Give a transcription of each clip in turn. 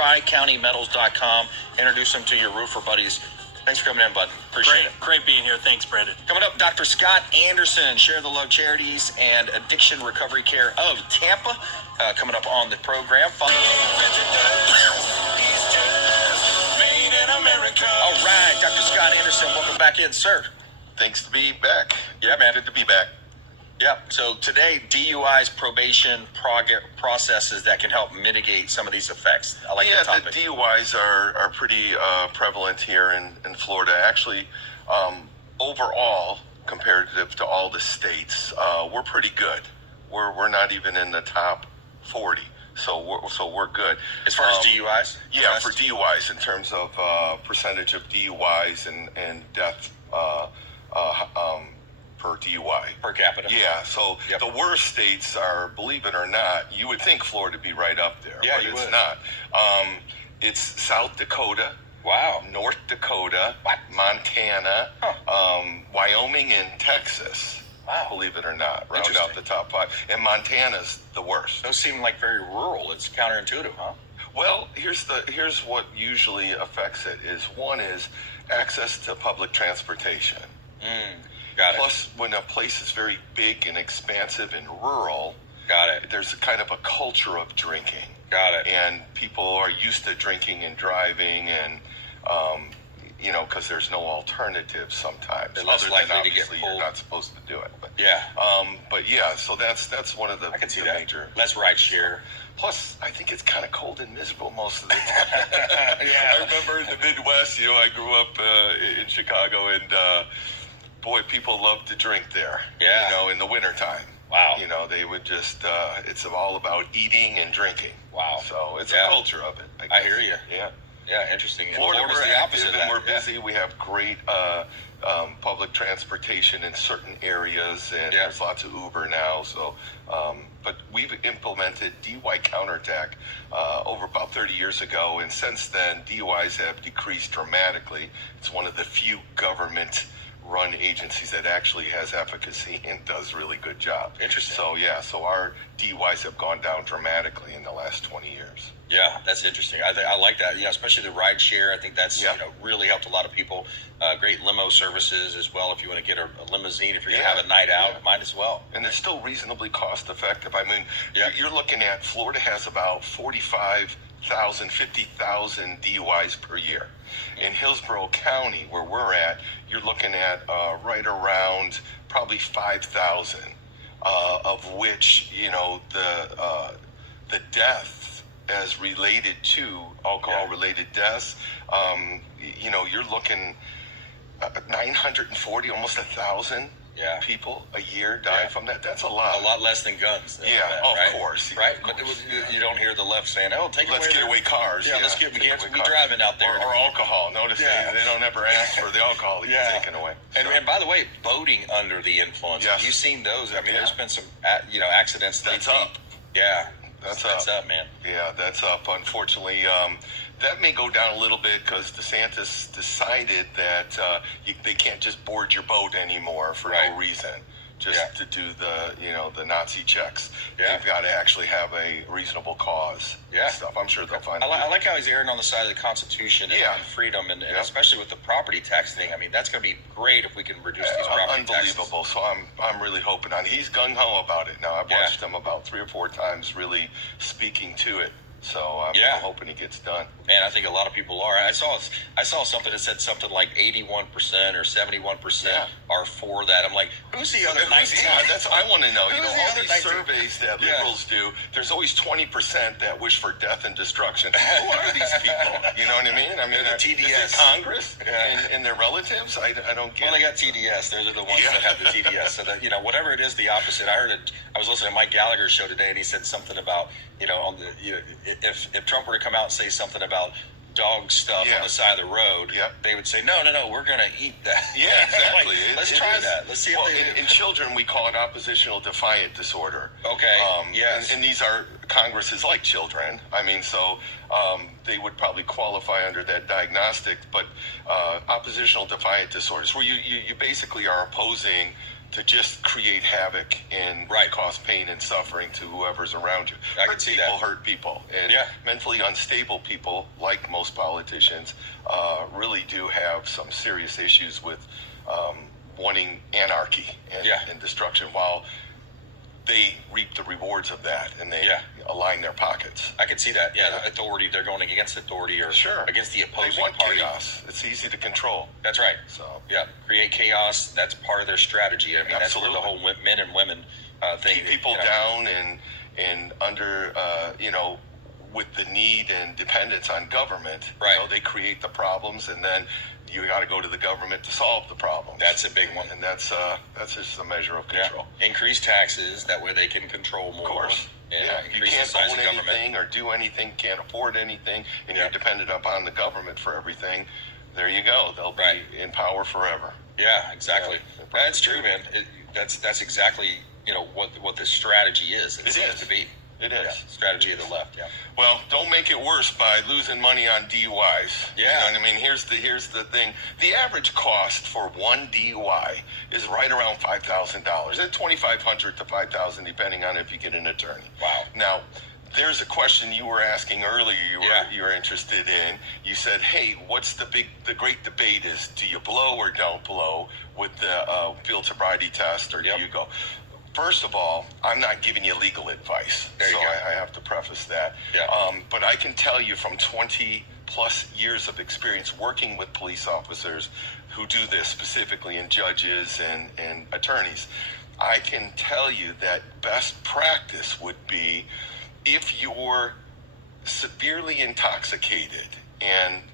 tricountymetals.com. Introduce them to your roofer buddies. Thanks for coming in, bud. Appreciate it. Great being here. Thanks, Brandon. Coming up, Dr. Scott Anderson, Share the Love Charities and Addiction Recovery Care of Tampa, coming up on the program. All right, Dr. Scott Anderson, welcome back in, sir. Thanks to be back. Yeah, man. Good to be back. Yeah, so today, DUI's probation processes that can help mitigate some of these effects. I like the topic. The DUIs are pretty prevalent here in Florida. Actually, overall, comparative to all the states, we're pretty good. We're not even in the top 40, so we're good. As far as DUIs? Yeah, for DUIs, in terms of percentage of DUIs and death per DUI. Per capita. Yeah, so the worst states are, believe it or not, you would think Florida would be right up there, yeah, but it's would. not. It's South Dakota, wow, North Dakota, Montana, Wyoming, and Texas. Wow. Believe it or not, round out the top 5. And Montana's the worst. Those seem like very rural. It's counterintuitive, huh? Well, here's what usually affects it is, one is access to public transportation. Got it. Plus, when a place is very big and expansive and rural, got it, there's a kind of a culture of drinking. Got it. And people are used to drinking and driving, and because there's no alternatives sometimes. They're less likely to get pulled. You're not supposed to do it. But, so that's one of the, I can see the that. major. Less ride share. Plus, I think it's kind of cold and miserable most of the time. Yeah. I remember in the Midwest, I grew up in Chicago, and boy, people love to drink there. Yeah. In the wintertime. Wow. They would just, it's all about eating and drinking. Wow. So it's a culture of it. I hear you. Yeah. Yeah, interesting. Florida, Florida's we're the active opposite of and that. we're busy. We have great public transportation in certain areas, and there's lots of Uber now. So, but we've implemented DUI counterattack over about 30 years ago, and since then, DUIs have decreased dramatically. It's one of the few government-run agencies that actually has efficacy and does really good job. Interesting. So our DUIs have gone down dramatically in the last 20 years. Yeah, that's interesting. I like that. Especially the ride share. I think that's really helped a lot of people. Great limo services as well. If you want to get a limousine, if you're going to have a night out, might as well. And it's still reasonably cost effective. I mean, you're looking at, Florida has about 50,000 DUIs per year. In Hillsborough County, where we're at, you're looking at right around probably 5,000, of which the death as related to alcohol-related deaths, you're looking 940, almost 1,000 people a year die from that. That's a lot. A lot less than guns. Of course. Right? But you don't hear the left saying, let's get away cars. Yeah, we can't be driving out there. Or alcohol. Notice they don't ever ask for the alcohol to get taken away. And by the way, boating under the influence. Yes. You've seen those. I mean, there's been some accidents. That's up. Yeah. That's up, man. Yeah, that's up. Unfortunately, that may go down a little bit because DeSantis decided that they can't just board your boat anymore for no reason, just to do the Nazi checks. They've got to actually have a reasonable cause. And stuff. I'm sure they'll find. I like how he's erring on the side of the Constitution and freedom, and especially with the property tax thing. I mean, that's going to be great if we can reduce these property taxes. Unbelievable. So I'm really hoping on. He's gung ho about it now. I've watched him about 3 or 4 times, really speaking to it. So I'm hoping he gets done. Man, I think a lot of people are. I saw something that said something like 81% or 71% are for that. I'm like, who's the other 19? That's what I want to know. All these 19? surveys that liberals do, there's always 20% that wish for death and destruction. Who are these people? You know what I mean? I mean, the TDS. Is it Congress and their relatives? I don't get it. Well, they got TDS. Those are the ones that have the TDS. So that, whatever it is, the opposite. I heard it. I was listening to Mike Gallagher's show today, and he said something about, if Trump were to come out and say something about dog stuff on the side of the road, they would say, no, we're going to eat that. Yeah, exactly. Let's try that. Let's see if in children, we call it oppositional defiant disorder. Okay, yes. And these are, Congress is like children. I mean, so they would probably qualify under that diagnostic, but oppositional defiant disorders, where you basically are opposing to just create havoc and cause pain and suffering to whoever's around you. I can see that. Hurt people. And Yeah. mentally unstable people, like most politicians, really do have some serious issues with wanting anarchy and destruction, while they reap the rewards of that, and they align their pockets. I can see that. Yeah, the authority, they're going against authority or against the opposing they want party. chaos. It's easy to control. That's right. So create chaos. That's part of their strategy. I mean, that's where the whole men and women thing. Keep people down and under, with the need and dependence on government. Right. They create the problems, and then you got to go to the government to solve the problems. That's a big one. And that's just a measure of control. Increase taxes, that way they can control more. Of course. And, you increase can't the size own of government. anything or do anything, can't afford anything, and you're dependent upon the government for everything. There you go. They'll be in power forever. Yeah, exactly. That's true, man. That's exactly what the strategy is. It seems to be. It is. Strategy of the left, Well, don't make it worse by losing money on DUIs. Yeah. You know what I mean? Here's the thing. The average cost for one DUI is right around $5,000. It's $2,500 to $5,000, depending on if you get an attorney. Wow. Now, there's a question you were asking earlier. You were interested in. You said, "Hey, what's the great debate is? Do you blow or don't blow with the field sobriety test, or do you go?" First of all, I'm not giving you legal advice, so I have to preface that. Yeah. But I can tell you from 20 plus years of experience working with police officers who do this specifically, and judges and attorneys, I can tell you that best practice would be, if you're severely intoxicated and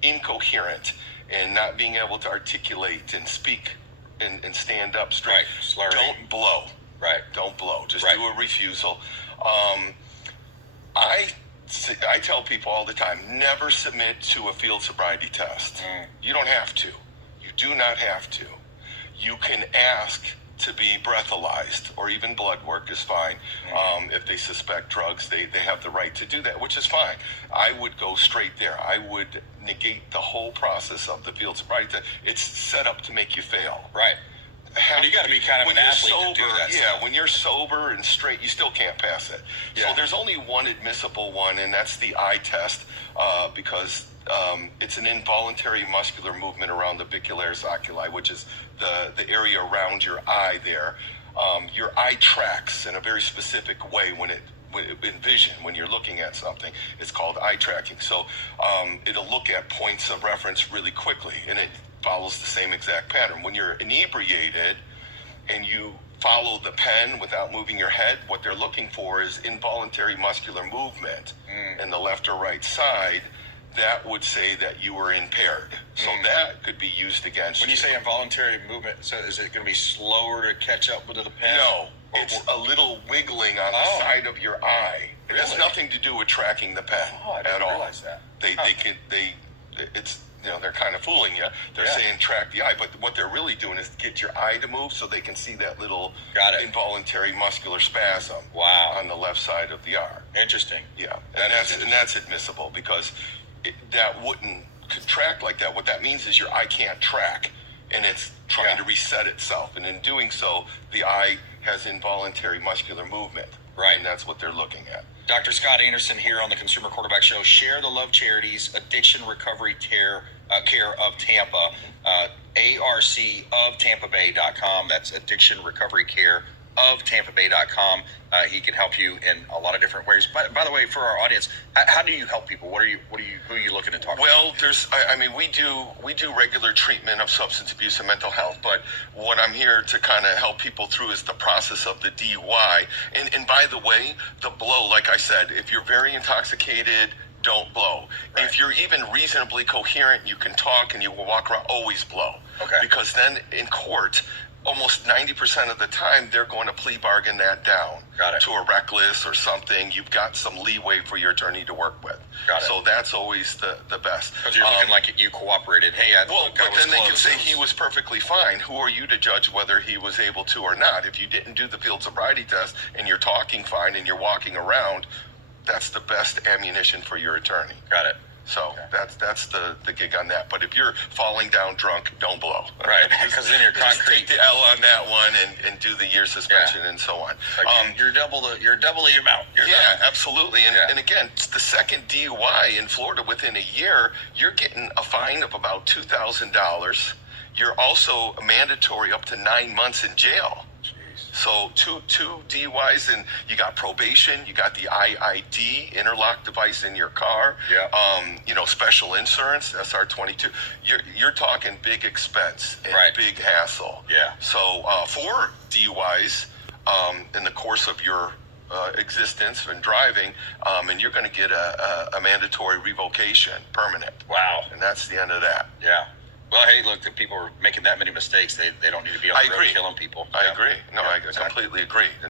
incoherent and not being able to articulate and speak and stand up straight, don't blow. Right. Don't blow. Just do a refusal. I tell people all the time, never submit to a field sobriety test. You don't have to. You do not have to. You can ask to be breathalyzed, or even blood work is fine. If they suspect drugs, they have the right to do that, which is fine. I would go straight there. I would negate the whole process of the field sobriety test. It's set up to make you fail. Right. You got to be kind of an athlete to do that. Yeah, when you're sober and straight, you still can't pass it. So there's only one admissible one, and that's the eye test, because it's an involuntary muscular movement around the vicularis oculi, which is the area around your eye there. Your eye tracks in a very specific way in vision when you're looking at something. It's called eye tracking. So it'll look at points of reference really quickly, and it follows the same exact pattern. When you're inebriated and you follow the pen without moving your head, what they're looking for is involuntary muscular movement in the left or right side. That would say that you were impaired. So that could be used against you. When you say involuntary movement, so is it going to be slower to catch up to the pen? No, it's a little wiggling on the side of your eye. It has nothing to do with tracking the pen at all. I didn't realize that. They're kind of fooling you. They're saying track the eye, but what they're really doing is get your eye to move so they can see that little involuntary muscular spasm on the left side of the arm. Interesting. Yeah, and that's admissible, because that wouldn't contract like that. What that means is your eye can't track, and it's trying to reset itself, and in doing so, the eye has involuntary muscular movement. Right. And that's what they're looking at. Dr. Scott Anderson here on the Consumer Quarterback Show. Share the Love Charities Addiction Recovery Care of Tampa, ARCofTampaBay.com. That's Addiction Recovery Care of TampaBay.com. He can help you in a lot of different ways. But by the way, for our audience, how do you help people? Who are you looking to talk to? Well, we do regular treatment of substance abuse and mental health, but what I'm here to kind of help people through is the process of the DUI. And by the way, the blow, like I said, if you're very intoxicated, don't blow. Right. If you're even reasonably coherent, you can talk and you will walk around, always blow. Okay. Because then in court, almost 90% of the time, they're going to plea bargain that down to a reckless or something. You've got some leeway for your attorney to work with. So that's always the best. Because you're looking like you cooperated. Hey, but then they could say he was perfectly fine. Who are you to judge whether he was able to or not? If you didn't do the field sobriety test and you're talking fine and you're walking around, that's the best ammunition for your attorney. Got it. So that's the gig on that. But if you're falling down drunk, don't blow. Right, because then you're Just concrete. take the L on that one and do the year suspension and so on. Like you're double the amount. Absolutely. And again, the second DUI in Florida within a year, you're getting a fine of about $2,000. You're also mandatory up to 9 months in jail. So two DUIs, and you got probation, you got the IID interlock device in your car. Special insurance, SR22. You're talking big expense and big hassle. So 4 DUIs in the course of your existence and driving, and you're going to get a mandatory revocation, permanent. Wow. And that's the end of that. Yeah. Well, hey, look, if people are making that many mistakes, they don't need to be on the road killing people. I agree. No, I exactly. completely agree.